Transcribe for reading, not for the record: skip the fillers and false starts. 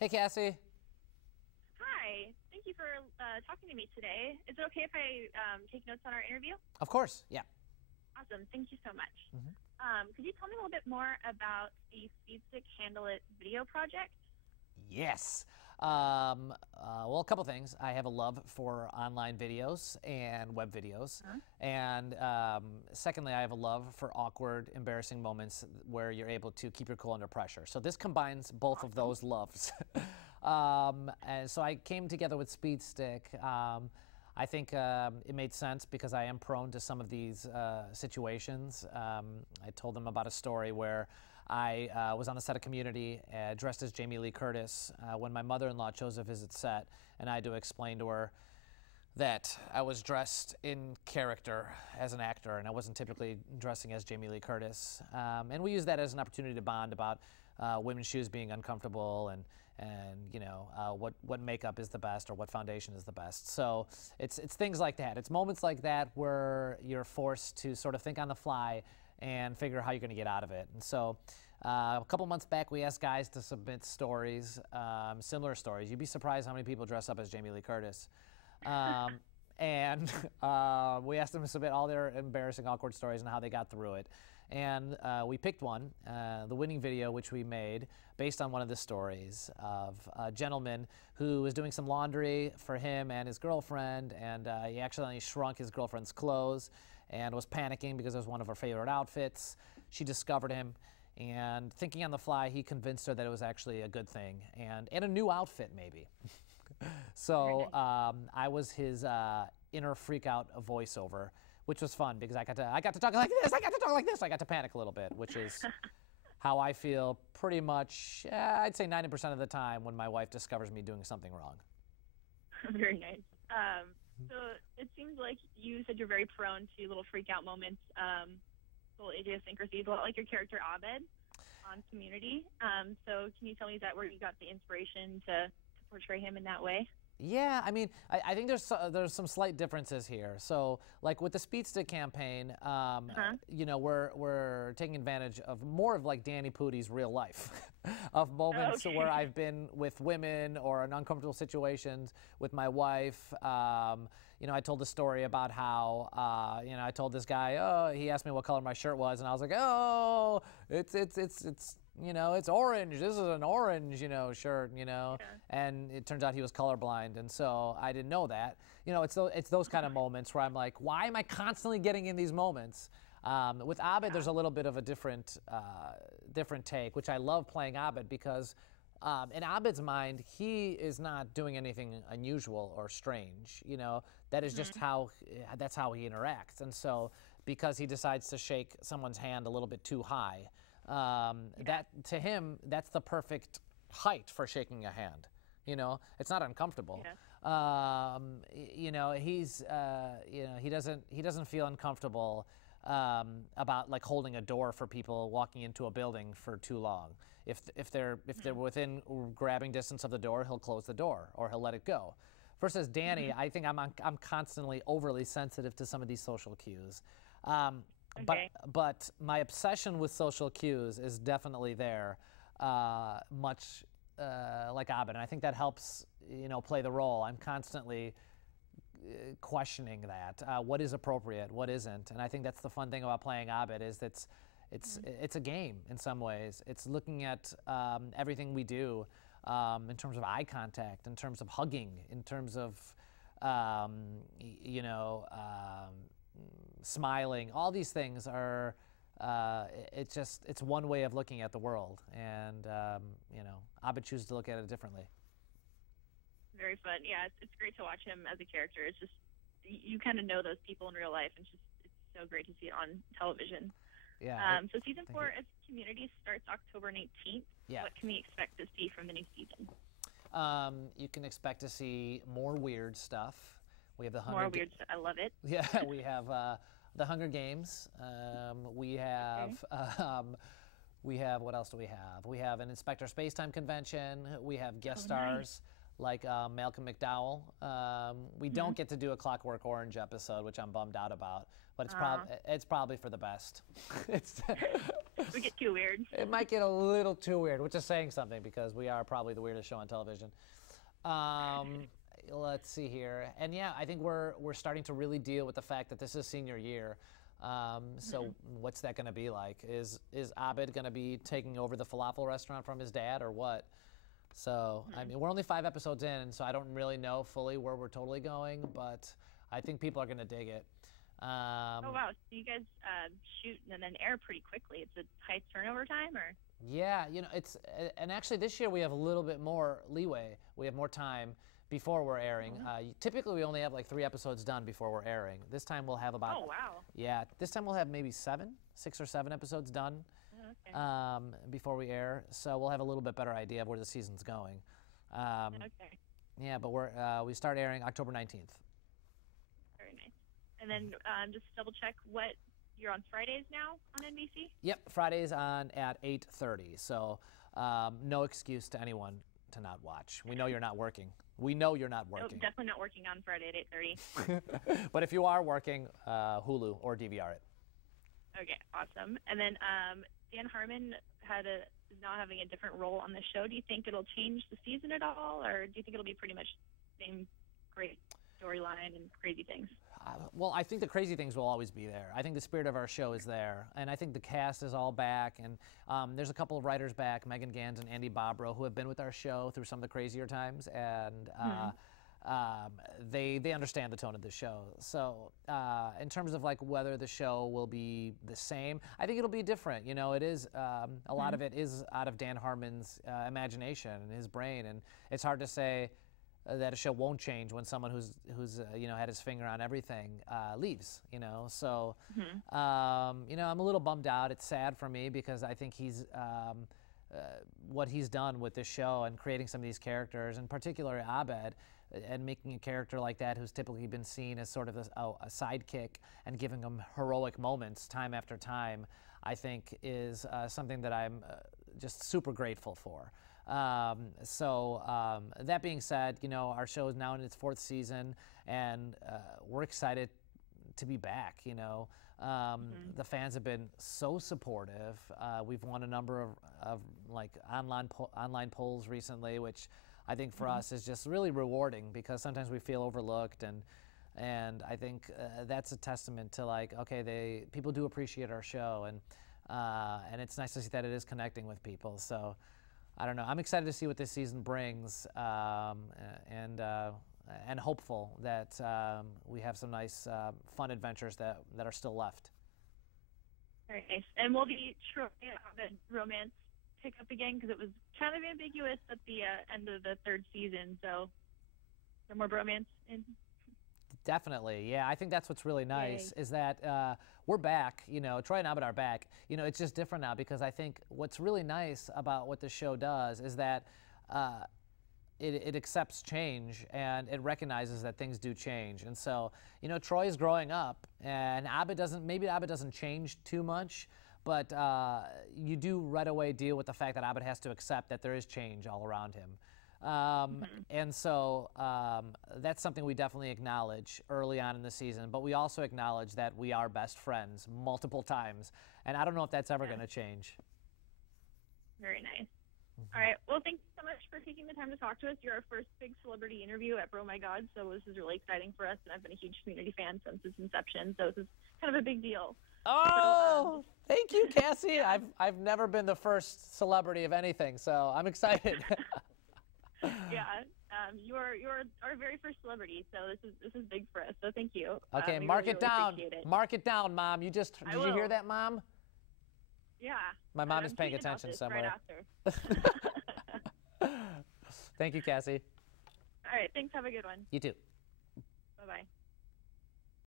Hey, Cassie. Hi, thank you for talking to me today. Is it okay if I take notes on our interview? Of course, yeah. Awesome, thank you so much. Could you tell me a little bit more about the SpeedStick Handle It video project? Yes. Well, a couple things. I have a love for online videos and web videos. And secondly, I have a love for awkward, embarrassing moments where you're able to keep your cool under pressure. So this combines both of those loves. And so I came together with SpeedStick. I think it made sense because I am prone to some of these situations. I told them about a story where I was on the set of Community dressed as Jamie Lee Curtis when my mother-in-law chose to visit set, and I had to explain to her that I was dressed in character as an actor, and I wasn't typically dressing as Jamie Lee Curtis. And we used that as an opportunity to bond about women's shoes being uncomfortable and you know what makeup is the best or what foundation is the best. So it's things like that. It's moments like that where you're forced to sort of think on the fly and figure out how you're going to get out of it. And so a couple months back, we asked guys to submit stories, similar stories. You'd be surprised how many people dress up as Jamie Lee Curtis. And we asked them to submit all their embarrassing, awkward stories and how they got through it. And we picked one, the winning video, which we made based on one of the stories of a gentleman who was doing some laundry for him and his girlfriend, and he accidentally shrunk his girlfriend's clothes and was panicking because it was one of her favorite outfits. She discovered him, and thinking on the fly, he convinced her that it was actually a good thing and a new outfit, maybe. So I was his inner freak out voiceover, which was fun because I got to talk like this, I got to talk like this, I got to panic a little bit, which is how I feel pretty much, I'd say 90% of the time when my wife discovers me doing something wrong. Very nice. So it seems like you said you're very prone to little freak out moments, little idiosyncrasies, a lot like your character Abed on Community. So can you tell me, is that where you got the inspiration to portray him in that way? Yeah, I mean, I think there's some slight differences here. So, like with the SpeedStick campaign, you know, we're taking advantage of more of like Danny Pudi's real life, of moments where I've been with women or in uncomfortable situations with my wife. You know, I told the story about how you know, I told this guy, oh, he asked me what color my shirt was, and I was like, oh, it's you know, it's orange. This is an orange, you know, shirt, you know. Yeah. And it turns out he was colorblind, and so I didn't know that. You know, it's those kind of moments where I'm like, why am I constantly getting in these moments? With Abed, there's a little bit of a different take, which I love playing Abed because in Abed's mind, he is not doing anything unusual or strange. You know, that is just that's how he interacts. And so because he decides to shake someone's hand a little bit too high, that to him, that's the perfect height for shaking a hand. You know, it's not uncomfortable. Yeah. You know, he's you know, he doesn't feel uncomfortable about like holding a door for people walking into a building for too long. If they're within grabbing distance of the door, he'll close the door or he'll let it go. Versus Danny, I think I'm constantly overly sensitive to some of these social cues. But my obsession with social cues is definitely there, much like Abed, and I think that helps, you know, play the role. I'm constantly questioning that. What is appropriate, what isn't, and I think that's the fun thing about playing Abed is that it's a game in some ways. It's looking at everything we do in terms of eye contact, in terms of hugging, in terms of you know. Smiling, all these things are it's one way of looking at the world, and you know, Abed chooses to look at it differently. Very fun. Yeah, it's great to watch him as a character. It's just, you kind of know those people in real life, and it's so great to see it on television. Yeah. So season 4 of Community starts October 18th. Yeah. What can we expect to see from the new season? You can expect to see more weird stuff. We have the More weird stuff. I love it. Yeah, we have the Hunger Games. We have what else do we have? We have an Inspector Spacetime convention. We have guest stars like Malcolm McDowell. We don't get to do a Clockwork Orange episode, which I'm bummed out about. But it's probably for the best. We get too weird. It might get a little too weird, which is saying something because we are probably the weirdest show on television. Let's see here, and yeah, I think we're starting to really deal with the fact that this is senior year. So what's that going to be like? Is Abed going to be taking over the falafel restaurant from his dad, or what? So I mean, we're only 5 episodes in, so I don't really know fully where we're totally going, but I think people are going to dig it. Oh wow! So you guys shoot and then air pretty quickly. It's a high turnover time, or? Yeah, and actually this year we have a little bit more leeway. We have more time before we're airing. Typically we only have like 3 episodes done before we're airing. This time we'll have about. Oh wow! Yeah, this time we'll have maybe 6 or 7 episodes done before we air. So we'll have a little bit better idea of where the season's going. Okay. Yeah, but we start airing October 19th. Very nice. And then just double check what you're on Fridays now on NBC? Yep, Fridays on at 8:30. So no excuse to anyone to not watch. We know you're not working. We know you're not working. Nope, definitely not working on Friday at 8:30. But if you are working, Hulu or DVR it. Okay, awesome. And then Dan Harmon is now having a different role on the show. Do you think it'll change the season at all, or do you think it'll be pretty much the same great storyline and crazy things? Well, I think the crazy things will always be there. I think the spirit of our show is there, and I think the cast is all back, and there's a couple of writers back, Megan Gans and Andy Bobrow, who have been with our show through some of the crazier times, and they understand the tone of the show. So in terms of like whether the show will be the same, I think it'll be different. It is a lot of it is out of Dan Harmon's imagination and his brain, and it's hard to say that a show won't change when someone who's had his finger on everything leaves. So I'm a little bummed out. It's sad for me because I think he's what he's done with this show and creating some of these characters, in particular Abed, and making a character like that who's typically been seen as sort of a sidekick and giving him heroic moments time after time, I think is something that I'm just super grateful for. That being said, our show is now in its 4th season, and we're excited to be back. The fans have been so supportive. We've won a number of like online polls recently, which I think for us is just really rewarding because sometimes we feel overlooked, and I think that's a testament to like, okay, people do appreciate our show, and it's nice to see that it is connecting with people. So I don't know. I'm excited to see what this season brings, and hopeful that we have some nice, fun adventures that are still left. Very nice. And will the romance pick up again? Because it was kind of ambiguous at the end of the 3rd season. So, is there more bromance in? Definitely, yeah. I think that's what's really nice is that we're back. Troy and Abed are back. It's just different now because I think what's really nice about what the show does is that it accepts change and it recognizes that things do change. And so, Troy is growing up, and Abed doesn't change too much, but you do right away deal with the fact that Abed has to accept that there is change all around him. And so that's something we definitely acknowledge early on in the season, but we also acknowledge that we are best friends multiple times, and I don't know if that's ever going to change. Very nice. All right. Well, thank you so much for taking the time to talk to us. You're our first big celebrity interview at Bro My God, so this is really exciting for us, and I've been a huge Community fan since its inception, so this is kind of a big deal. Oh, thank you, Cassie. I've never been the first celebrity of anything, so I'm excited. Yeah, you're our very first celebrity, so this is big for us. So thank you. Okay, mark it down. Mark it down, Mom. Did you hear that, Mom? Yeah. My mom is paying attention somewhere. Right after. Thank you, Cassie. All right, thanks. Have a good one. You too. Bye-bye.